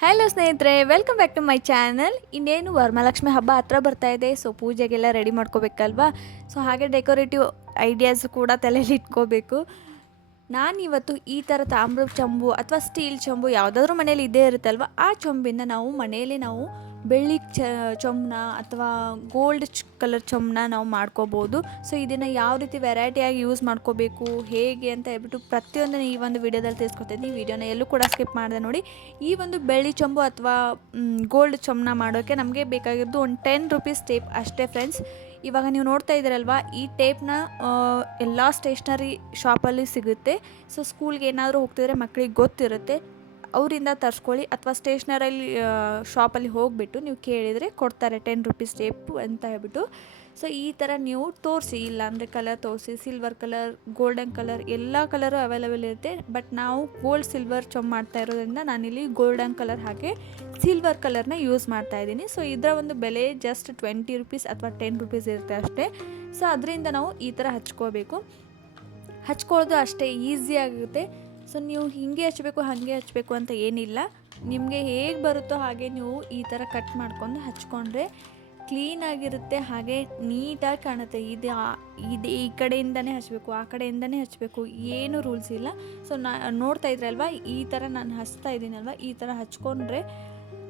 Hello ಸ್ನೇಹಿತರೆ welcome back to my channel ಇನ್ನೇನು ವರಮಹಾಲಕ್ಷ್ಮಿ ಹಬ್ಬ ಹತ್ರ ಬರ್ತಾ ಇದೆ ಸೊ ಪೂಜೆಗೆಲ್ಲ ರೆಡಿ ಮಾಡ್ಕೋಬೇಕಲ್ವಾ? ಸೊ ಹಾಗೆ ಡೆಕೋರೇಟಿವ್ ಐಡಿಯಾಸ್ ಕೂಡ ತಲೆಯಲ್ಲಿ ಇಟ್ಕೋಬೇಕು. ನಾನಿವತ್ತು ಈ ಥರ ತಾಮ್ರ ಚಂಬು ಅಥವಾ ಸ್ಟೀಲ್ ಚಂಬು ಯಾವುದಾದ್ರೂ ಮನೇಲಿ ಇದ್ದೇ ಇರುತ್ತಲ್ವ, ಆ ಚೊಂಬಿಂದ ನಾವು ಮನೆಯಲ್ಲಿ ನಾವು ಬೆಳ್ಳಿ ಚ ಅಥವಾ ಗೋಲ್ಡ್ ಕಲರ್ ಚಮ್ನ ನಾವು ಮಾಡ್ಕೋಬೋದು. ಸೊ, ಇದನ್ನು ಯಾವ ರೀತಿ ವೆರೈಟಿಯಾಗಿ ಯೂಸ್ ಮಾಡ್ಕೋಬೇಕು, ಹೇಗೆ ಅಂತ ಹೇಳ್ಬಿಟ್ಟು ಪ್ರತಿಯೊಂದನ್ನು ಈ ಒಂದು ವಿಡಿಯೋದಲ್ಲಿ ತಿಳಿಸ್ಕೊತೀನಿ ವಿಡಿಯೋನ ಎಲ್ಲೂ ಕೂಡ ಸ್ಕಿಪ್ ಮಾಡಿದೆ ನೋಡಿ. ಈ ಒಂದು ಬೆಳ್ಳಿ ಚೊಂಬು ಅಥವಾ ಗೋಲ್ಡ್ ಚಮ್ನ ಮಾಡೋಕ್ಕೆ ನಮಗೆ ಬೇಕಾಗಿದ್ದು ಒಂದು ಟೆನ್ ರುಪೀಸ್ ಟೇಪ್ ಅಷ್ಟೇ ಫ್ರೆಂಡ್ಸ್ ಇವಾಗ ನೀವು ನೋಡ್ತಾ ಇದ್ದೀರಲ್ವ, ಈ ಟೇಪ್ನ ಎಲ್ಲ ಸ್ಟೇಷ್ನರಿ ಶಾಪಲ್ಲಿ ಸಿಗುತ್ತೆ. ಸೊ ಸ್ಕೂಲ್ಗೆ ಏನಾದರೂ ಹೋಗ್ತಿದ್ರೆ ಮಕ್ಕಳಿಗೆ ಗೊತ್ತಿರುತ್ತೆ. ಅವರಿಂದ ತರ್ಸ್ಕೊಳ್ಳಿ ಅಥವಾ ಸ್ಟೇಷ್ನರಲ್ಲಿ ಶಾಪಲ್ಲಿ ಹೋಗಿಬಿಟ್ಟು ನೀವು ಕೇಳಿದರೆ ಕೊಡ್ತಾರೆ ಟೆನ್ ರುಪೀಸ್ ಟೇಪು ಅಂತ ಹೇಳ್ಬಿಟ್ಟು. ಸೊ, ಈ ಥರ ನೀವು ತೋರಿಸಿ, ಇಲ್ಲಾಂದರೆ ಕಲರ್ ತೋರಿಸಿ, ಸಿಲ್ವರ್ ಕಲರ್, ಗೋಲ್ಡನ್ ಕಲರ್, ಎಲ್ಲ ಕಲರು ಅವೈಲೇಬಲ್ ಇರುತ್ತೆ. ಬಟ್ ನಾವು ಗೋಲ್ಡ್, ಸಿಲ್ವರ್ ಚಮ್ ಮಾಡ್ತಾ ಇರೋದ್ರಿಂದ ನಾನಿಲ್ಲಿ ಗೋಲ್ಡನ್ ಕಲರ್ ಹಾಕಿ ಸಿಲ್ವರ್ ಕಲರ್ನ ಯೂಸ್ ಮಾಡ್ತಾ ಇದ್ದೀನಿ. ಸೊ, ಇದರ ಒಂದು ಬೆಲೆ ಜಸ್ಟ್ ಟ್ವೆಂಟಿ ರುಪೀಸ್ ಅಥವಾ ಟೆನ್ ರುಪೀಸ್ ಇರುತ್ತೆ ಅಷ್ಟೇ. ಸೊ, ಅದರಿಂದ ನಾವು ಈ ಥರ ಹಚ್ಕೋಬೇಕು. ಹಚ್ಕೊಳ್ಳೋದು ಅಷ್ಟೇ ಈಸಿ ಆಗುತ್ತೆ ಸೊ ನೀವು ಹೀಗೆ ಹಚ್ಚಬೇಕು ಹಾಗೆ ಹಚ್ಚಬೇಕು ಅಂತ ಏನಿಲ್ಲ. ನಿಮಗೆ ಹೇಗೆ ಬರುತ್ತೋ ಹಾಗೆ ನೀವು ಈ ಥರ ಕಟ್ ಮಾಡ್ಕೊಂಡು ಹಚ್ಕೊಂಡ್ರೆ ಕ್ಲೀನಾಗಿರುತ್ತೆ ಹಾಗೆ ನೀಟಾಗಿ ಕಾಣುತ್ತೆ. ಇದು ಇದು ಈ ಕಡೆಯಿಂದನೇ ಹಚ್ಚಬೇಕು ಆ ಕಡೆಯಿಂದನೇ ಹಚ್ಚಬೇಕು ಏನು ರೂಲ್ಸ್ ಇಲ್ಲ. ಸೊ ನಾ, ನೋಡ್ತಾ ಇದ್ರಲ್ವ ಈ ಥರ ನಾನು ಹಚ್ತಾ ಇದ್ದೀನಲ್ವ ಈ ಥರ ಹಚ್ಕೊಂಡ್ರೆ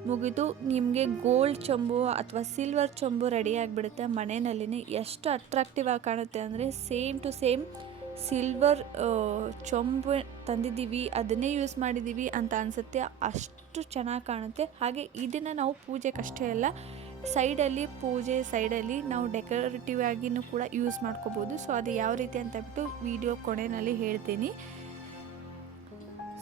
ಮುಗಿದು ನಿಮಗೆ ಗೋಲ್ಡ್ ಚೊಂಬು ಅಥವಾ ಸಿಲ್ವರ್ ಚೊಂಬು ರೆಡಿ ಆಗಿಬಿಡುತ್ತೆ. ಮನೆಯಲ್ಲಿನೇ ಎಷ್ಟು ಅಟ್ರಾಕ್ಟಿವ್ ಆಗಿ ಕಾಣುತ್ತೆ ಅಂದರೆ ಸೇಮ್ ಟು ಸೇಮ್ ಸಿಲ್ವರ್ ಚೊಂಬು ತಂದಿದ್ದೀವಿ, ಅದನ್ನೇ ಯೂಸ್ ಮಾಡಿದ್ದೀವಿ ಅಂತ ಅನಿಸುತ್ತೆ. ಅಷ್ಟು ಚೆನ್ನಾಗಿ ಕಾಣುತ್ತೆ. ಹಾಗೆ ಇದನ್ನು ನಾವು ಪೂಜೆಗಷ್ಟೇ ಅಲ್ಲ, ಸೈಡಲ್ಲಿ ಪೂಜೆ, ಸೈಡಲ್ಲಿ ನಾವು ಡೆಕೋರೇಟಿವ್ ಆಗಿನೂ ಕೂಡ ಯೂಸ್ ಮಾಡ್ಕೋಬೋದು. ಸೊ, ಅದು ಯಾವ ರೀತಿ ಅಂತ ಬಿಟ್ಟು ವಿಡಿಯೋ ಕೊನೆಯಲ್ಲಿ ಹೇಳ್ತೀನಿ.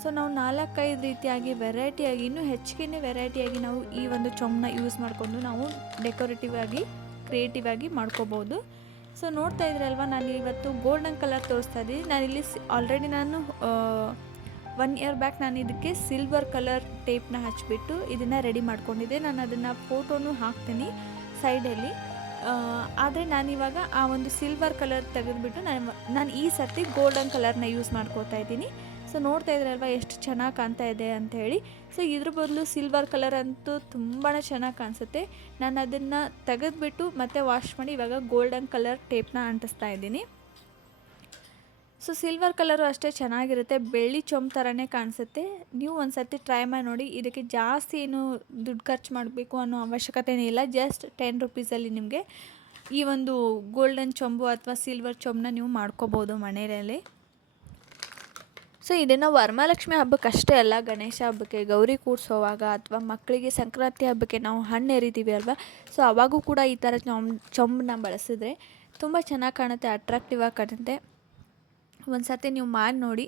ಸೊ, ನಾವು ನಾಲ್ಕೈದು ರೀತಿಯಾಗಿ ವೆರೈಟಿಯಾಗಿ, ಇನ್ನೂ ಹೆಚ್ಚಿಗೆ ವೆರೈಟಿಯಾಗಿ ನಾವು ಈ ಒಂದು ಚೊಂಬನ್ನ ಯೂಸ್ ಮಾಡಿಕೊಂಡು ನಾವು ಡೆಕೋರೇಟಿವ್ ಆಗಿ, ಕ್ರಿಯೇಟಿವ್ ಆಗಿ ಮಾಡ್ಕೋಬೋದು. ಸೊ ನೋಡ್ತಾ ಇದ್ರಲ್ವ, ನಾನು ಇವತ್ತು ಗೋಲ್ಡನ್ ಕಲರ್ ತೋರಿಸ್ತಾ ಇದ್ದೀನಿ. ನಾನಿಲ್ಲಿ ಆಲ್ರೆಡಿ ನಾನು ಒನ್ ಇಯರ್ ಬ್ಯಾಕ್ ನಾನು ಇದಕ್ಕೆ ಸಿಲ್ವರ್ ಕಲರ್ ಟೇಪ್ನ ಹಚ್ಚಿಬಿಟ್ಟು ಇದನ್ನು ರೆಡಿ ಮಾಡ್ಕೊಂಡಿದ್ದೆ. ನಾನು ಅದನ್ನು ಫೋಟೋನು ಹಾಕ್ತೀನಿ ಸೈಡಲ್ಲಿ ಆದರೆ ನಾನಿವಾಗ ಆ ಒಂದು ಸಿಲ್ವರ್ ಕಲರ್ ತೆಗೆದುಬಿಟ್ಟು ನಾನು ನಾನು ಈ ಸರ್ತಿ ಗೋಲ್ಡನ್ ಕಲರ್ನ ಯೂಸ್ ಮಾಡ್ಕೋತಾ ಇದ್ದೀನಿ. ಸೊ ನೋಡ್ತಾ ಇದ್ರಲ್ವ ಎಷ್ಟು ಚೆನ್ನಾಗಿ ಕಾಣ್ತಾ ಇದೆ ಅಂತ ಹೇಳಿ. ಸೊ ಇದ್ರ ಬದಲು ಸಿಲ್ವರ್ ಕಲರ್ ಅಂತೂ ತುಂಬಾ ಚೆನ್ನಾಗಿ ಕಾಣಿಸುತ್ತೆ. ನಾನು ಅದನ್ನು ತೆಗೆದುಬಿಟ್ಟು ಮತ್ತೆ ವಾಶ್ ಮಾಡಿ ಇವಾಗ ಗೋಲ್ಡನ್ ಕಲರ್ ಟೇಪ್ನ ಅಂಟಿಸ್ತಾ ಇದ್ದೀನಿ. ಸೊ ಸಿಲ್ವರ್ ಕಲರು ಅಷ್ಟೇ ಚೆನ್ನಾಗಿರುತ್ತೆ. ಬೆಳ್ಳಿ ಚೊಂಬ್ ಥರನೇ ಕಾಣಿಸುತ್ತೆ. ನೀವು ಒಂದು ಸರ್ತಿ ಟ್ರೈ ಮಾಡಿ ನೋಡಿ. ಇದಕ್ಕೆ ಜಾಸ್ತಿ ಏನು ದುಡ್ಡು ಖರ್ಚು ಮಾಡಬೇಕು ಅನ್ನೋ ಅವಶ್ಯಕತೆನೇ ಇಲ್ಲ. ಜಸ್ಟ್ ಟೆನ್ ರುಪೀಸಲ್ಲಿ ನಿಮಗೆ ಈ ಒಂದು ಗೋಲ್ಡನ್ ಚೊಂಬು ಅಥವಾ ಸಿಲ್ವರ್ ಚೊಂಬನ್ನ ನೀವು ಮಾಡ್ಕೋಬೋದು ಮನೆಯಲ್ಲಿ. ಸೊ ಇದನ್ನು ವರಮಹಾಲಕ್ಷ್ಮಿ ಹಬ್ಬಕ್ಕೆ ಅಷ್ಟೇ ಅಲ್ಲ, ಗಣೇಶ ಹಬ್ಬಕ್ಕೆ, ಗೌರಿ ಕೂರಿಸೋವಾಗ ಅಥವಾ ಮಕ್ಕಳಿಗೆ ಸಂಕ್ರಾಂತಿ ಹಬ್ಬಕ್ಕೆ ನಾವು ಹಣ್ಣು ಎರಿತೀವಿ ಅಲ್ವಾ? ಸೊ ಅವಾಗೂ ಕೂಡ ಈ ಥರ ಚೊಂಬ್ ಚೊಂಬನ್ನ ಬಳಸಿದ್ರೆ ತುಂಬ ಚೆನ್ನಾಗಿ ಕಾಣುತ್ತೆ ಅಟ್ರಾಕ್ಟಿವ್ ಆಗಿ ಕಾಣುತ್ತೆ. ಒಂದು ಸರ್ತಿ ನೀವು ಮಾಡಿ ನೋಡಿ,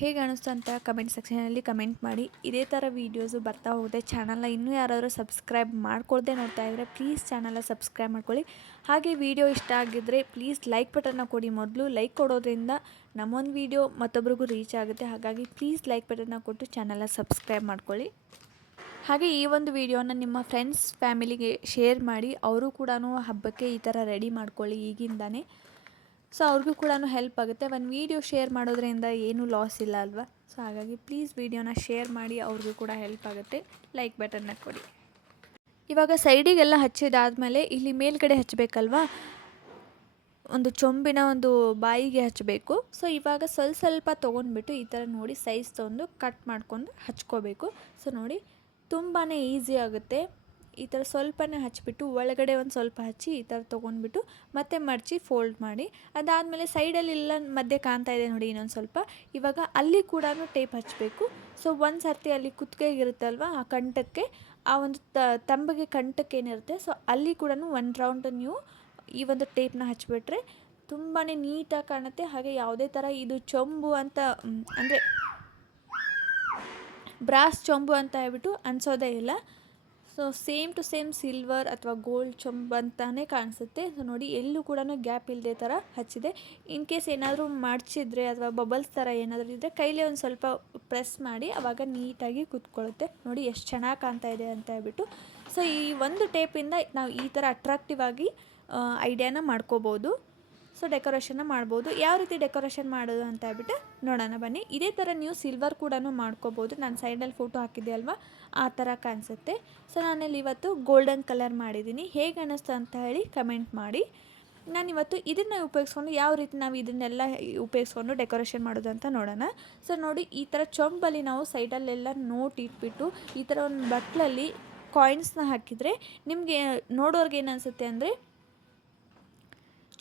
ಹೇಗೆ ಅನಿಸ್ತು ಅಂತ ಕಮೆಂಟ್ ಸೆಕ್ಷನಲ್ಲಿ ಕಮೆಂಟ್ ಮಾಡಿ. ಇದೇ ಥರ ವೀಡಿಯೋಸು ಬರ್ತಾ ಹೋಗುತ್ತೆ. ಚಾನಲ್ನ ಇನ್ನೂ ಯಾರಾದರೂ ಸಬ್ಸ್ಕ್ರೈಬ್ ಮಾಡ್ಕೊಳ್ದೆ ನೋಡ್ತಾ ಇದ್ದರೆ ಪ್ಲೀಸ್ ಚಾನಲ್ನ ಸಬ್ಸ್ಕ್ರೈಬ್ ಮಾಡ್ಕೊಳ್ಳಿ. ಹಾಗೆ ವಿಡಿಯೋ ಇಷ್ಟ ಆಗಿದ್ದರೆ ಪ್ಲೀಸ್ ಲೈಕ್ ಬಟನ್ನ ಕೊಡಿ ಮೊದಲು. ಲೈಕ್ ಕೊಡೋದ್ರಿಂದ ನಮ್ಮೊಂದು ವಿಡಿಯೋ ಮತ್ತೊಬ್ರಿಗೂ ರೀಚ್ ಆಗುತ್ತೆ. ಹಾಗಾಗಿ ಪ್ಲೀಸ್ ಲೈಕ್ ಬಟನ್ನ ಕೊಟ್ಟು ಚಾನಲ್ನ ಸಬ್ಸ್ಕ್ರೈಬ್ ಮಾಡ್ಕೊಳ್ಳಿ. ಹಾಗೆ ಈ ಒಂದು ವಿಡಿಯೋನ ನಿಮ್ಮ ಫ್ರೆಂಡ್ಸ್ ಫ್ಯಾಮಿಲಿಗೆ ಶೇರ್ ಮಾಡಿ, ಅವರು ಕೂಡ ಹಬ್ಬಕ್ಕೆ ಈ ಥರ ರೆಡಿ ಮಾಡ್ಕೊಳ್ಳಿ ಈಗಿಂದಾನೇ. ಸೊ ಅವ್ರಿಗೂ ಕೂಡ ಹೆಲ್ಪ್ ಆಗುತ್ತೆ. ಒಂದು ವೀಡಿಯೋ ಶೇರ್ ಮಾಡೋದ್ರಿಂದ ಏನೂ ಲಾಸ್ ಇಲ್ಲ ಅಲ್ವಾ? ಸೊ ಹಾಗಾಗಿ ಪ್ಲೀಸ್ ವೀಡಿಯೋನ ಶೇರ್ ಮಾಡಿ, ಅವ್ರಿಗೂ ಕೂಡ ಹೆಲ್ಪ್ ಆಗುತ್ತೆ. ಲೈಕ್ ಬಟನ್ನ ಕೊಡಿ. ಇವಾಗ ಸೈಡಿಗೆಲ್ಲ ಹಚ್ಚಿದಾದಮೇಲೆ ಇಲ್ಲಿ ಮೇಲ್ಗಡೆ ಹಚ್ಚಬೇಕಲ್ವಾ ಒಂದು ಚೊಂಬಿನ ಒಂದು ಬಾಯಿಗೆ ಹಚ್ಚಬೇಕು ಸೊ ಇವಾಗ ಸ್ವಲ್ಪ ಸ್ವಲ್ಪ ತೊಗೊಂಡ್ಬಿಟ್ಟು ಈ ಥರ ನೋಡಿ ಸೈಜ್ ತೊಗೊಂಡು ಕಟ್ ಮಾಡ್ಕೊಂಡು ಹಚ್ಕೋಬೇಕು. ಸೊ ನೋಡಿ ತುಂಬಾ ಈಸಿ ಆಗುತ್ತೆ. ಈ ಥರ ಸ್ವಲ್ಪನೇ ಹಚ್ಚಿಬಿಟ್ಟು ಒಳಗಡೆ ಒಂದು ಸ್ವಲ್ಪ ಹಚ್ಚಿ ಈ ಥರ ತೊಗೊಂಡ್ಬಿಟ್ಟು ಮತ್ತೆ ಮಡಚಿ ಫೋಲ್ಡ್ ಮಾಡಿ. ಅದಾದಮೇಲೆ ಸೈಡಲ್ಲೆಲ್ಲ ಮಧ್ಯೆ ಕಾಣ್ತಾ ಇದೆ ನೋಡಿ ಇನ್ನೊಂದು ಸ್ವಲ್ಪ. ಇವಾಗ ಅಲ್ಲಿ ಕೂಡ ಟೇಪ್ ಹಚ್ಚಬೇಕು ಸೊ ಒಂದು ಸರ್ತಿ ಅಲ್ಲಿ ಕುತ್ತಿಗೆಗಿರುತ್ತಲ್ವ ಆ ಕಂಠಕ್ಕೆ, ಆ ಒಂದು ತಂಬಿಗೆ ಕಂಠಕ್ಕೆ ಏನಿರುತ್ತೆ ಸೊ ಅಲ್ಲಿ ಕೂಡ ಒಂದು ರೌಂಡ್ ನೀವು ಈ ಒಂದು ಟೇಪ್ನ ಹಚ್ಚಿಬಿಟ್ರೆ ತುಂಬಾ ನೀಟಾಗಿ ಕಾಣುತ್ತೆ. ಹಾಗೆ ಯಾವುದೇ ಥರ ಇದು ಚೊಂಬು ಅಂತ ಅಂದರೆ ಬ್ರಾಸ್ ಚೊಂಬು ಅಂತ ಹೇಳ್ಬಿಟ್ಟು ಅನ್ಸೋದೇ ಇಲ್ಲ. So, same to same silver ಅಥವಾ ಗೋಲ್ಡ್ ಚೊಂಬು ಅಂತಾನೆ ಕಾಣಿಸುತ್ತೆ. ಸೊ, ನೋಡಿ, ಎಲ್ಲೂ ಕೂಡ ಗ್ಯಾಪ್ ಇಲ್ಲದೆ ಥರ ಹಚ್ಚಿದೆ. ಇನ್ ಕೇಸ್ ಏನಾದರೂ ಮಡಚಿದ್ರೆ ಅಥವಾ ಬಬಲ್ಸ್ ಥರ ಏನಾದರೂ ಇದ್ದರೆ ಕೈಲಿ ಒಂದು ಸ್ವಲ್ಪ ಪ್ರೆಸ್ ಮಾಡಿ ಆವಾಗ ನೀಟಾಗಿ ಕೂತ್ಕೊಳ್ಳುತ್ತೆ. ನೋಡಿ, ಎಷ್ಟು ಚೆನ್ನಾಗಿ ಕಾಣ್ತಾ ಇದೆ ಅಂತ ಹೇಳ್ಬಿಟ್ಟು. ಸೊ, ಈ ಒಂದು ಟೇಪಿಂದ ನಾವು ಈ ಥರ ಅಟ್ರಾಕ್ಟಿವ್ ಆಗಿ ಐಡಿಯಾನ ಮಾಡ್ಕೋಬೋದು. ಸೊ ಡೆಕೋರೇಷನ್ನ ಮಾಡ್ಬೋದು. ಯಾವ ರೀತಿ ಡೆಕೋರೇಷನ್ ಮಾಡೋದು ಅಂತ ಹೇಳ್ಬಿಟ್ಟು ನೋಡೋಣ ಬನ್ನಿ. ಇದೇ ಥರ ನೀವು ಸಿಲ್ವರ್ ಕೂಡ ಮಾಡ್ಕೋಬೋದು. ನಾನು ಸೈಡಲ್ಲಿ ಫೋಟೋ ಹಾಕಿದ್ದೆ ಅಲ್ವಾ? ಆ ಥರ ಕಾಣಿಸುತ್ತೆ. ಸೊ ನಾನಲ್ಲಿ ಇವತ್ತು ಗೋಲ್ಡನ್ ಕಲರ್ ಮಾಡಿದ್ದೀನಿ. ಹೇಗೆ ಅನ್ನಿಸ್ತು ಅಂತ ಹೇಳಿ ಕಮೆಂಟ್ ಮಾಡಿ. ನಾನಿವತ್ತು ಇದನ್ನು ಉಪಯೋಗಿಸ್ಕೊಂಡು ಯಾವ ರೀತಿ ನಾವು ಇದನ್ನೆಲ್ಲ ಉಪಯೋಗಿಸ್ಕೊಂಡು ಡೆಕೋರೇಷನ್ ಮಾಡೋದು ಅಂತ ನೋಡೋಣ. ಸೊ ನೋಡಿ, ಈ ಥರ ಚೊಂಬಲ್ಲಿ ನಾವು ಸೈಡಲ್ಲೆಲ್ಲ ನೋಟ್ ಇಟ್ಬಿಟ್ಟು ಈ ಥರ ಒಂದು ಬಟ್ಲಲ್ಲಿ ಕಾಯಿನ್ಸ್ನ ಹಾಕಿದರೆ ನಿಮಗೆ ನೋಡೋರ್ಗೆ ಏನು ಅನಿಸುತ್ತೆ ಅಂದರೆ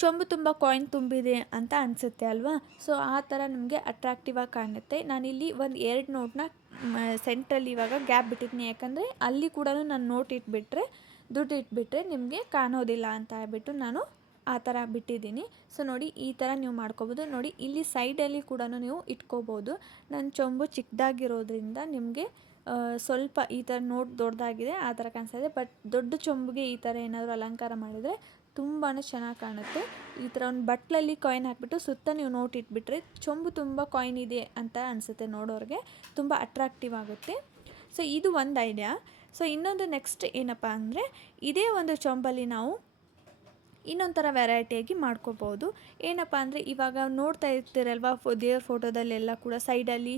ಚೊಂಬು ತುಂಬ ಕಾಯಿನ್ ತುಂಬಿದೆ ಅಂತ ಅನಿಸುತ್ತೆ ಅಲ್ವಾ? ಸೊ ಆ ಥರ ನಮಗೆ ಅಟ್ರಾಕ್ಟಿವ್ ಆಗಿ ಕಾಣುತ್ತೆ. ನಾನಿಲ್ಲಿ ಒಂದು ಎರಡು ನೋಟ್ನ ಸೆಂಟ್ರಲ್ಲಿ ಇವಾಗ ಗ್ಯಾಪ್ ಬಿಟ್ಟಿದ್ದೀನಿ ಯಾಕಂದರೆ ಅಲ್ಲಿ ಕೂಡ ನಾನು ನೋಟ್ ಇಟ್ಬಿಟ್ರೆ, ದುಡ್ಡು ಇಟ್ಬಿಟ್ರೆ ನಿಮಗೆ ಕಾಣೋದಿಲ್ಲ ಅಂತ ಹೇಳ್ಬಿಟ್ಟು ನಾನು ಆ ಥರ ಬಿಟ್ಟಿದ್ದೀನಿ. ಸೊ ನೋಡಿ ಈ ಥರ ನೀವು ಮಾಡ್ಕೋಬೋದು. ನೋಡಿ ಇಲ್ಲಿ ಸೈಡಲ್ಲಿ ಕೂಡ ನೀವು ಇಟ್ಕೋಬೋದು. ನನ್ನ ಚೊಂಬು ಚಿಕ್ಕದಾಗಿರೋದ್ರಿಂದ ನಿಮಗೆ ಸ್ವಲ್ಪ ಈ ಥರ ನೋಟ್ ದೊಡ್ಡದಾಗಿದೆ ಆ ಥರ ಕಾಣಿಸ್ತಾ ಇದೆ. ಬಟ್ ದೊಡ್ಡ ಚೊಂಬುಗೆ ಈ ಥರ ಏನಾದರೂ ಅಲಂಕಾರ ಮಾಡಿದರೆ ತುಂಬಾ ಚೆನ್ನಾಗಿ ಕಾಣುತ್ತೆ. ಈ ಥರ ಒಂದು ಬಟ್ಲಲ್ಲಿ ಕಾಯಿನ್ ಹಾಕಿಬಿಟ್ಟು ಸುತ್ತ ನೀವು ನೋಟ್ ಇಟ್ಬಿಟ್ರೆ ಚೊಂಬು ತುಂಬ ಕಾಯಿನ್ ಇದೆ ಅಂತ ಅನಿಸುತ್ತೆ ನೋಡೋರಿಗೆ. ತುಂಬ ಅಟ್ರಾಕ್ಟಿವ್ ಆಗುತ್ತೆ. ಸೊ ಇದು ಒಂದು ಐಡಿಯಾ ಸೊ ಇನ್ನೊಂದು ನೆಕ್ಸ್ಟ್ ಏನಪ್ಪ ಅಂದರೆ ಇದೇ ಒಂದು ಚೊಂಬಲ್ಲಿ ನಾವು ಇನ್ನೊಂದು ಥರ ವೆರೈಟಿಯಾಗಿ ಮಾಡ್ಕೋಬೋದು. ಏನಪ್ಪ ಅಂದರೆ ಇವಾಗ ನೋಡ್ತಾ ಇರ್ತೀರಲ್ವ ದೇವ್ರ ಫೋಟೋದಲ್ಲೆಲ್ಲ ಕೂಡ ಸೈಡಲ್ಲಿ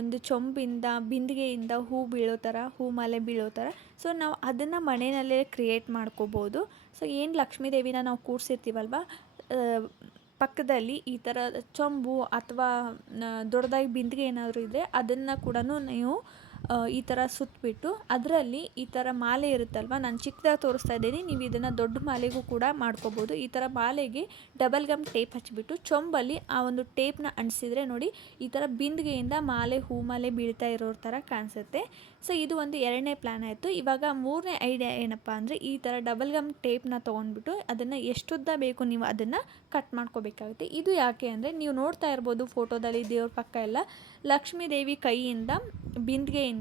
ಒಂದು ಚೊಂಬಿಂದ, ಬಿಂದಿಗೆಯಿಂದ ಹೂ ಬೀಳೋ ಥರ ಹೂ ಮಾಲೆ ಬೀಳೋ ಥರ ಸೊ ನಾವು ಅದನ್ನು ಮನೆಯಲ್ಲೇ ಕ್ರಿಯೇಟ್ ಮಾಡ್ಕೋಬೋದು. ಸೊ ಏನು ಲಕ್ಷ್ಮೀ ದೇವಿನ ನಾವು ಕೂರಿಸಿರ್ತೀವಲ್ವ ಪಕ್ಕದಲ್ಲಿ ಈ ಥರ ಚೊಂಬು ಅಥವಾ ದೊಡ್ಡದಾಗಿ ಬಿಂದಿಗೆ ಏನಾದರೂ ಇದ್ದರೆ ಅದನ್ನು ಕೂಡ ನೀವು ಈ ಥರ ಸುತ್ತಿಬಿಟ್ಟು ಅದರಲ್ಲಿ ಈ ಥರ ಮಾಲೆ ಇರುತ್ತಲ್ವ? ನಾನು ಚಿಕ್ಕದಾಗಿ ತೋರಿಸ್ತಾ ಇದ್ದೀನಿ. ನೀವು ಇದನ್ನು ದೊಡ್ಡ ಮಾಲೆಗೂ ಕೂಡ ಮಾಡ್ಕೋಬೋದು. ಈ ಥರ ಮಾಲೆಗೆ ಡಬಲ್ ಗಮ್ ಟೇಪ್ ಹಚ್ಚಿಬಿಟ್ಟು ಚೊಂಬಲ್ಲಿ ಆ ಒಂದು ಟೇಪ್ನ ಅಂಟಿಸಿದ್ರೆ ನೋಡಿ ಈ ಥರ ಬಿಂದಿಗೆಯಿಂದ ಮಾಲೆ, ಹೂ ಮಾಲೆ ಬೀಳ್ತಾ ಇರೋ ಥರ ಕಾಣಿಸುತ್ತೆ. ಸೊ, ಇದು ಒಂದು ಎರಡನೇ ಪ್ಲ್ಯಾನ್ ಆಯಿತು. ಇವಾಗ ಮೂರನೇ ಐಡಿಯಾ ಏನಪ್ಪ ಅಂದರೆ ಈ ಥರ ಡಬಲ್ ಗಮ್ ಟೇಪ್ನ ತೊಗೊಂಡ್ಬಿಟ್ಟು ಅದನ್ನು ಎಷ್ಟುದ್ದ ಬೇಕು ನೀವು ಅದನ್ನು ಕಟ್ ಮಾಡ್ಕೋಬೇಕಾಗುತ್ತೆ. ಇದು ಯಾಕೆ ಅಂದರೆ ನೀವು ನೋಡ್ತಾ ಇರ್ಬೋದು ಫೋಟೋದಲ್ಲಿ ದೇವ್ರ ಪಕ್ಕ ಎಲ್ಲ ಲಕ್ಷ್ಮೀ ದೇವಿ ಕೈಯಿಂದ ಬಿಂದಿಗೆಯಿಂದ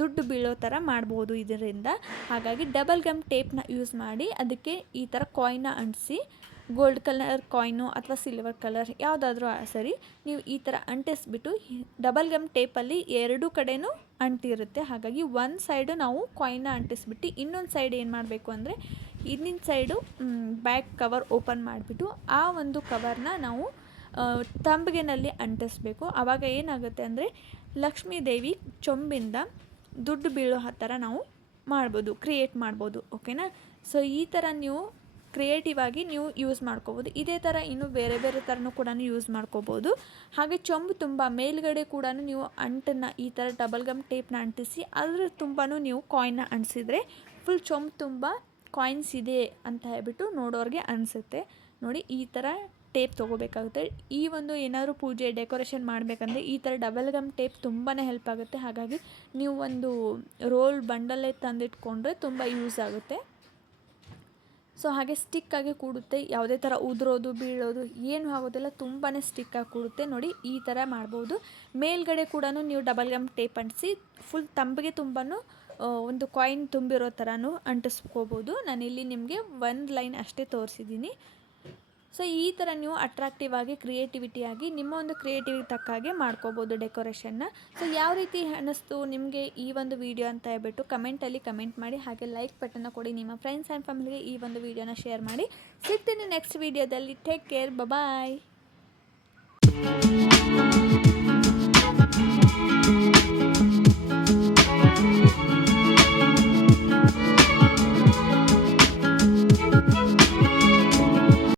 ದುಡ್ಡು ಬೀಳೋ ಥರ ಮಾಡ್ಬೋದು ಇದರಿಂದ. ಹಾಗಾಗಿ ಡಬಲ್ ಗಮ್ ಟೇಪ್ನ ಯೂಸ್ ಮಾಡಿ ಅದಕ್ಕೆ ಈ ಥರ ಕಾಯಿನ್ನ ಅಂಟಿಸಿ ಗೋಲ್ಡ್ ಕಲರ್ ಕಾಯಿನು ಅಥವಾ ಸಿಲ್ವರ್ ಕಲರ್ ಯಾವುದಾದ್ರೂ ಸರಿ ನೀವು ಈ ಥರ ಅಂಟಿಸ್ಬಿಟ್ಟು ಡಬಲ್ ಗಮ್ ಟೇಪಲ್ಲಿ ಎರಡೂ ಕಡೆನೂ ಅಂಟಿರುತ್ತೆ. ಹಾಗಾಗಿ ಒಂದು ಸೈಡು ನಾವು ಕಾಯಿನ್ನ ಅಂಟಿಸ್ಬಿಟ್ಟು ಇನ್ನೊಂದು ಸೈಡ್ ಏನು ಮಾಡಬೇಕು ಅಂದರೆ ಇನ್ನಿನ ಸೈಡು ಬ್ಯಾಕ್ ಕವರ್ ಓಪನ್ ಮಾಡಿಬಿಟ್ಟು ಆ ಒಂದು ಕವರ್ನ ನಾವು ತಂಬಿಗೆನಲ್ಲಿ ಅಂಟಿಸ್ಬೇಕು. ಆವಾಗ ಏನಾಗುತ್ತೆ ಅಂದರೆ ಲಕ್ಷ್ಮೀ ದೇವಿ ಚೊಂಬಿಂದ ದುಡ್ಡು ಬೀಳೋ ಥರ ನಾವು ಮಾಡ್ಬೋದು ಕ್ರಿಯೇಟ್ ಮಾಡ್ಬೋದು ಓಕೆನಾ ಸೊ ಈ ಥರ ನೀವು ಕ್ರಿಯೇಟಿವ್ ಆಗಿ ನೀವು ಯೂಸ್ ಮಾಡ್ಕೋಬೋದು. ಇದೇ ಥರ ಇನ್ನೂ ಬೇರೆ ಬೇರೆ ಥರನೂ ಕೂಡ ಯೂಸ್ ಮಾಡ್ಕೋಬೋದು. ಹಾಗೆ ಚೊಂಬು ತುಂಬ ಮೇಲ್ಗಡೆ ಕೂಡ ನೀವು ಅಂಟನ್ನು ಈ ಥರ ಡಬಲ್ ಗಮ್ ಟೇಪ್ನ ಅಂಟಿಸಿ ಅದ್ರ ತುಂಬಾ ನೀವು ಕಾಯಿನ್ನ ಅಂಟಿಸಿದ್ರೆ ಫುಲ್ ಚೊಂಬು ತುಂಬ ಕಾಯಿನ್ಸ್ ಇದೆ ಅಂತ ಹೇಳ್ಬಿಟ್ಟು ನೋಡೋರಿಗೆ ಅನಿಸುತ್ತೆ. ನೋಡಿ, ಈ ಥರ ಟೇಪ್ ತೊಗೋಬೇಕಾಗುತ್ತೆ. ಈ ಒಂದು ಏನಾದರೂ ಪೂಜೆ, ಡೆಕೋರೇಷನ್ ಮಾಡಬೇಕಂದ್ರೆ ಈ ಥರ ಡಬಲ್ ಗಮ್ ಟೇಪ್ ತುಂಬಾ ಹೆಲ್ಪ್ ಆಗುತ್ತೆ. ಹಾಗಾಗಿ ನೀವು ಒಂದು ರೋಲ್ ಬಂಡಲ್ಲೇ ತಂದಿಟ್ಕೊಂಡ್ರೆ ತುಂಬ ಯೂಸ್ ಆಗುತ್ತೆ. ಸೊ ಹಾಗೆ ಸ್ಟಿಕ್ಕಾಗಿ ಕೂಡುತ್ತೆ. ಯಾವುದೇ ಥರ ಉದುರೋದು, ಬೀಳೋದು, ಏನು ಆಗೋದಿಲ್ಲ ತುಂಬಾ ಸ್ಟಿಕ್ಕಾಗಿ ಕೂಡುತ್ತೆ. ನೋಡಿ, ಈ ಥರ ಮಾಡ್ಬೋದು. ಮೇಲ್ಗಡೆ ಕೂಡ ನೀವು ಡಬಲ್ ಗಮ್ ಟೇಪ್ ಅಂಟಿಸಿ, ಫುಲ್ ತಂಬಿಗೆ ತುಂಬಾ ಒಂದು ಕಾಯಿನ್ ತುಂಬಿರೋ ಥರನೂ ಅಂಟಿಸ್ಕೋಬೋದು. ನಾನಿಲ್ಲಿ ನಿಮಗೆ ಒಂದು ಲೈನ್ ಅಷ್ಟೇ ತೋರಿಸಿದ್ದೀನಿ. ಸೊ ಈ ಥರ ನೀವು ಅಟ್ರಾಕ್ಟಿವ್ ಆಗಿ ಕ್ರಿಯೇಟಿವಿಟಿಯಾಗಿ ನಿಮ್ಮ ಒಂದು ಕ್ರಿಯೇಟಿವಿಟಿ ತಕ್ಕ ಹಾಗೆ ಮಾಡ್ಕೋಬೋದು ಡೆಕೋರೇಷನ್ನ ಸೊ ಯಾವ ರೀತಿ ಅನ್ನಿಸ್ತು ನಿಮಗೆ ಈ ಒಂದು ವಿಡಿಯೋ ಅಂತ ಹೇಳ್ಬಿಟ್ಟು ಕಮೆಂಟಲ್ಲಿ ಕಮೆಂಟ್ ಮಾಡಿ, ಹಾಗೆ ಲೈಕ್ ಬಟನ್ನ ಕೊಡಿ ನಿಮ್ಮ ಫ್ರೆಂಡ್ಸ್ ಆ್ಯಂಡ್ ಫ್ಯಾಮಿಲಿಗೆ ಈ ಒಂದು ವಿಡಿಯೋನ ಶೇರ್ ಮಾಡಿ. ಸಿಗ್ತೀನಿ ನೆಕ್ಸ್ಟ್ ವಿಡಿಯೋದಲ್ಲಿ ಟೇಕ್ ಕೇರ್ ಬಾಯ್